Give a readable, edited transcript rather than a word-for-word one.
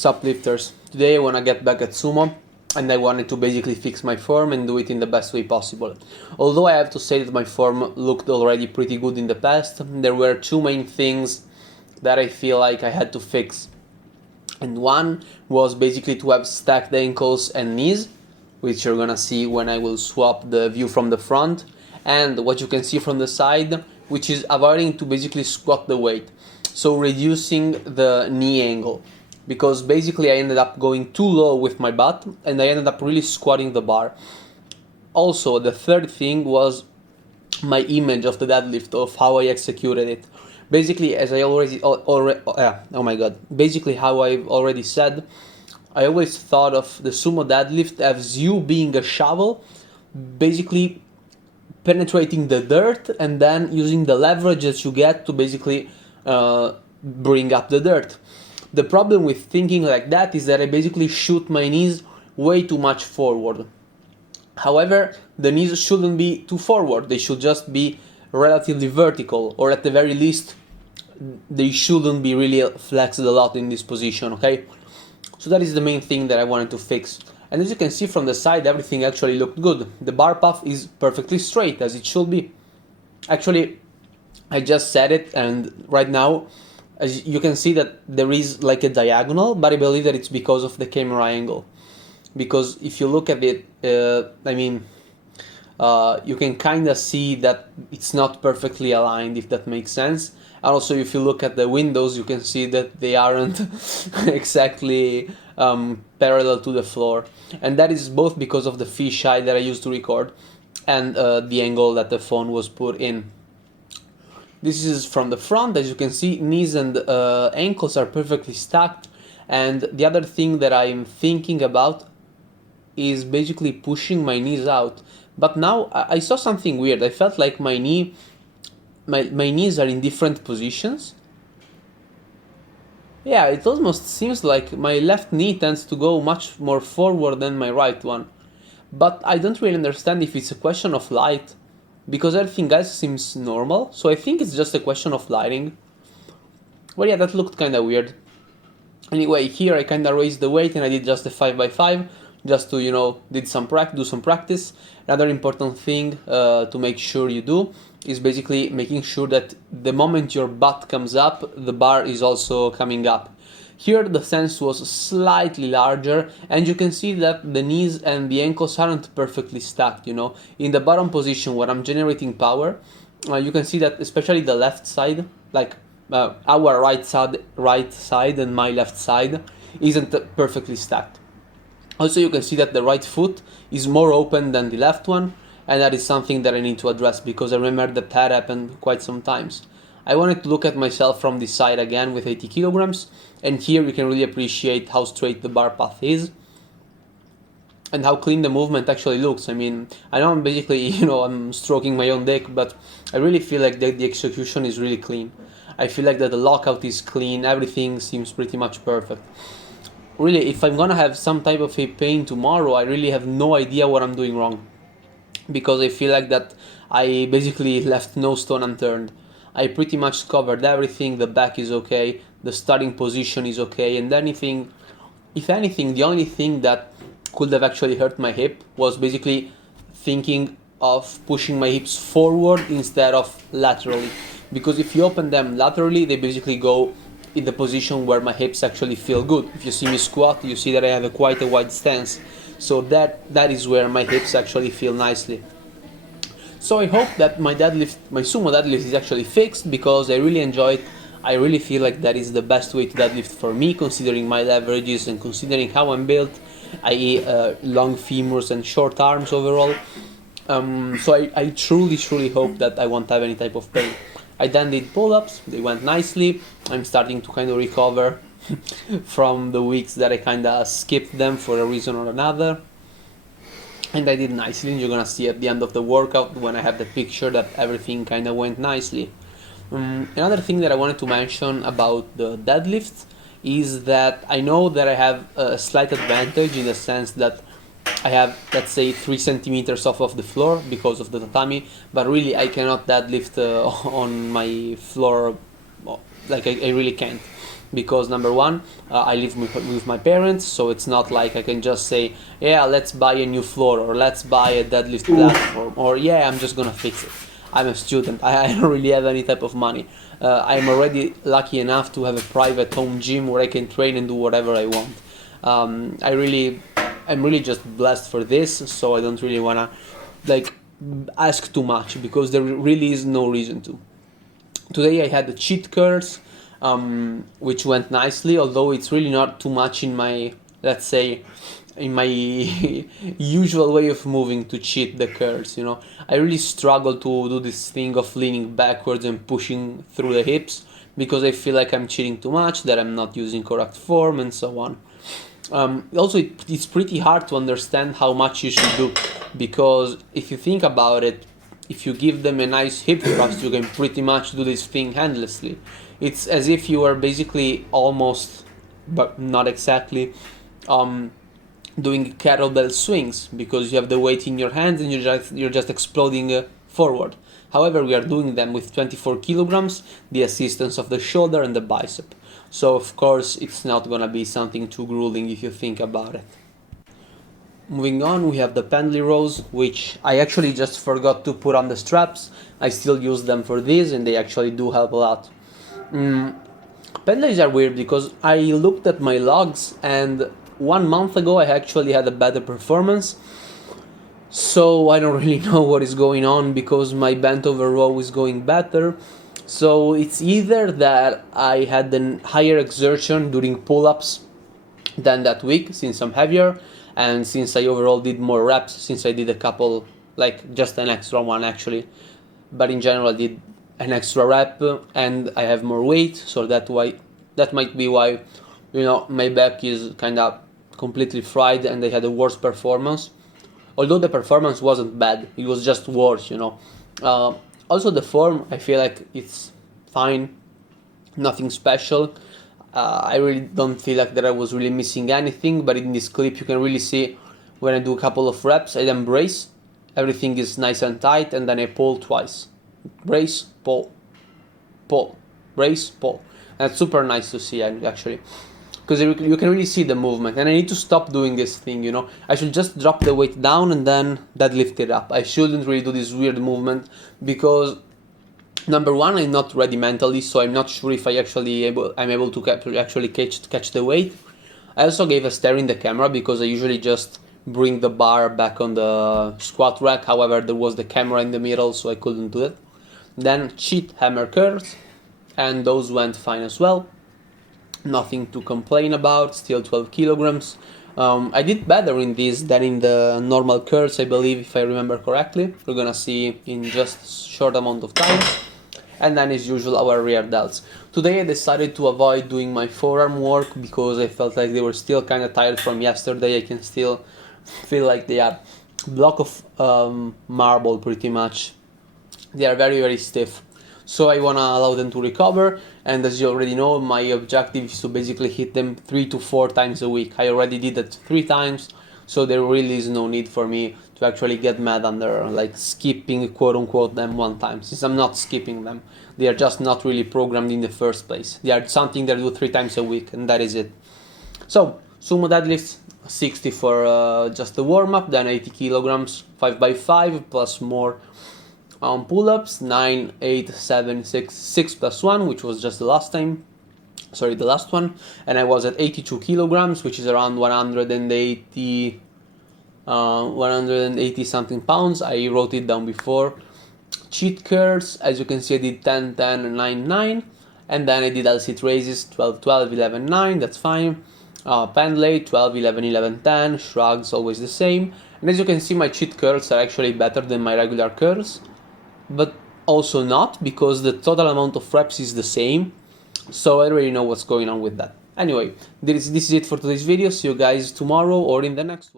suplifters. Today I want to get back at Sumo, and I wanted to basically fix my form and do it in the best way possible. Although I have to say that my form looked already pretty good in the past, there were two main things that I feel like I had to fix. And one was basically to have stacked ankles and knees, which you're gonna see when I will swap the view from the front, and what you can see from the side, which is avoiding to basically squat the weight, so reducing the knee angle, because basically I ended up going too low with my butt and I ended up really squatting the bar. Also, the third thing was my image of the deadlift, of how I executed it. Basically, as I basically how I've already said, I always thought of the sumo deadlift as you being a shovel, basically penetrating the dirt and then using the leverage that you get to basically bring up the dirt. The problem with thinking like that is that I basically shoot my knees way too much forward. However, the knees shouldn't be too forward, they should just be relatively vertical, or at the very least, they shouldn't be really flexed a lot in this position, okay? So that is the main thing that I wanted to fix. And as you can see from the side, everything actually looked good. The bar path is perfectly straight, as it should be. Actually, I just said it, and right now, as you can see that there is like a diagonal, but I believe that it's because of the camera angle. Because if you look at it, you can kind of see that it's not perfectly aligned, if that makes sense. And also, if you look at the windows, you can see that they aren't exactly parallel to the floor. And that is both because of the fisheye that I used to record and the angle that the phone was put in. This is from the front. As you can see, knees and ankles are perfectly stacked. And the other thing that I'm thinking about is basically pushing my knees out. But now I saw something weird. I felt like my knees are in different positions. Yeah, it almost seems like my left knee tends to go much more forward than my right one. But I don't really understand if it's a question of light, because everything else seems normal, so I think it's just a question of lighting. Well, yeah, that looked kinda weird. Anyway, here I kinda raised the weight and I did just a 5x5, just to, do some practice. Another important thing to make sure you do is basically making sure that the moment your butt comes up, the bar is also coming up. Here the stance was slightly larger, and you can see that the knees and the ankles aren't perfectly stacked, In the bottom position where I'm generating power, you can see that especially the left side, like our right side and my left side, isn't perfectly stacked. Also, you can see that the right foot is more open than the left one, and that is something that I need to address, because I remember that happened quite some times. I wanted to look at myself from this side again with 80 kilograms, and here you can really appreciate how straight the bar path is and how clean the movement actually looks. I know I'm basically, I'm stroking my own dick, but I really feel like the execution is really clean. I feel like that the lockout is clean, everything seems pretty much perfect. Really, if I'm gonna have some type of a pain tomorrow, I really have no idea what I'm doing wrong, because I feel like that I basically left no stone unturned. I pretty much covered everything, the back is okay, the starting position is okay, and if anything, the only thing that could have actually hurt my hip was basically thinking of pushing my hips forward instead of laterally. Because if you open them laterally, they basically go in the position where my hips actually feel good. If you see me squat, you see that I have quite a wide stance. So that is where my hips actually feel nicely. So I hope that my sumo deadlift is actually fixed, because I really enjoy it. I really feel like that is the best way to deadlift for me, considering my leverages and considering how I'm built, i.e. Long femurs and short arms overall. So I truly hope that I won't have any type of pain. I then did pull-ups, they went nicely. I'm starting to kind of recover from the weeks that I kind of skipped them for a reason or another. And I did nicely, and you're gonna see at the end of the workout, when I have the picture, that everything kind of went nicely. Another thing that I wanted to mention about the deadlift is that I know that I have a slight advantage, in the sense that I have, let's say, 3 centimeters off of the floor because of the tatami, but really I cannot deadlift on my floor, like I really can't. because number one, I live with my parents, so it's not like I can just say, yeah, let's buy a new floor, or let's buy a deadlift platform, or yeah, I'm just gonna fix it. I'm a student. I don't really have any type of money. I'm already lucky enough to have a private home gym where I can train and do whatever I want. I'm really just blessed for this, so I don't really wanna like ask too much because there really is no reason to. Today I had the cheat curls, which went nicely, although it's really not too much in my, let's say, in my usual way of moving to cheat the curls, you know. I really struggle to do this thing of leaning backwards and pushing through the hips because I feel like I'm cheating too much, that I'm not using correct form and so on. Also, it's pretty hard to understand how much you should do because if you think about it, if you give them a nice hip thrust, you can pretty much do this thing handlessly. It's as if you are basically almost, but not exactly, doing kettlebell swings because you have the weight in your hands and you're just exploding forward. However, we are doing them with 24 kilograms, the assistance of the shoulder and the bicep. So of course it's not gonna be something too grueling if you think about it. Moving on, we have the Panley Rows, which I actually just forgot to put on the straps. I still use them for this and they actually do help a lot. Panleys are weird because I looked at my logs and 1 month ago I actually had a better performance. So I don't really know what is going on because my bent over row is going better. So it's either that I had a higher exertion during pull-ups than that week since I'm heavier, and since I overall did more reps, since I did a couple, like just an extra one actually, but in general I did an extra rep and I have more weight, so that might be why, you know, my back is kind of completely fried and I had a worse performance. Although the performance wasn't bad, it was just worse, you know. Also the form, I feel like it's fine, nothing special. I really don't feel like that I was really missing anything, but in this clip you can really see when I do a couple of reps, I then brace, everything is nice and tight, and then I pull twice. Brace, pull, pull, brace, pull. And it's super nice to see actually, because you can really see the movement, and I need to stop doing this thing, you know. I should just drop the weight down and then deadlift it up. I shouldn't really do this weird movement because number one, I'm not ready mentally, so I'm not sure if I'm able to actually catch the weight. I also gave a stare in the camera because I usually just bring the bar back on the squat rack. However, there was the camera in the middle, so I couldn't do it. Then cheat hammer curls, and those went fine as well. Nothing to complain about, still 12 kilograms. I did better in this than in the normal curls, I believe, if I remember correctly. We're gonna see in just a short amount of time. And then as usual, our rear delts. Today I decided to avoid doing my forearm work because I felt like they were still kind of tired from yesterday. I can still feel like they are block of marble pretty much. They are very, very stiff. So I want to allow them to recover, and as you already know, my objective is to basically hit them 3 to 4 times a week. I already did that 3 times, so there really is no need for me to actually get mad under like skipping quote unquote them 1 time, since I'm not skipping them. They are just not really programmed in the first place. They are something that I do 3 times a week, and that is it. So sumo deadlifts, 60 for just the warm-up, then 80 kilograms 5x5 plus more pull-ups, 9, 8, 7, 6, 6 plus 1, which was just the last one, and I was at 82 kilograms, which is around 180 something pounds. I wrote it down before. Cheat curls, as you can see, I did 10, 10, 9, 9, and then I did L-sit raises, 12, 12, 11, 9, that's fine. Panley, 12, 11, 11, 10, shrugs, always the same. And as you can see, my cheat curls are actually better than my regular curls, but also not, because the total amount of reps is the same, so I already know what's going on with that. Anyway, this is it for today's video. See you guys tomorrow or in the next one.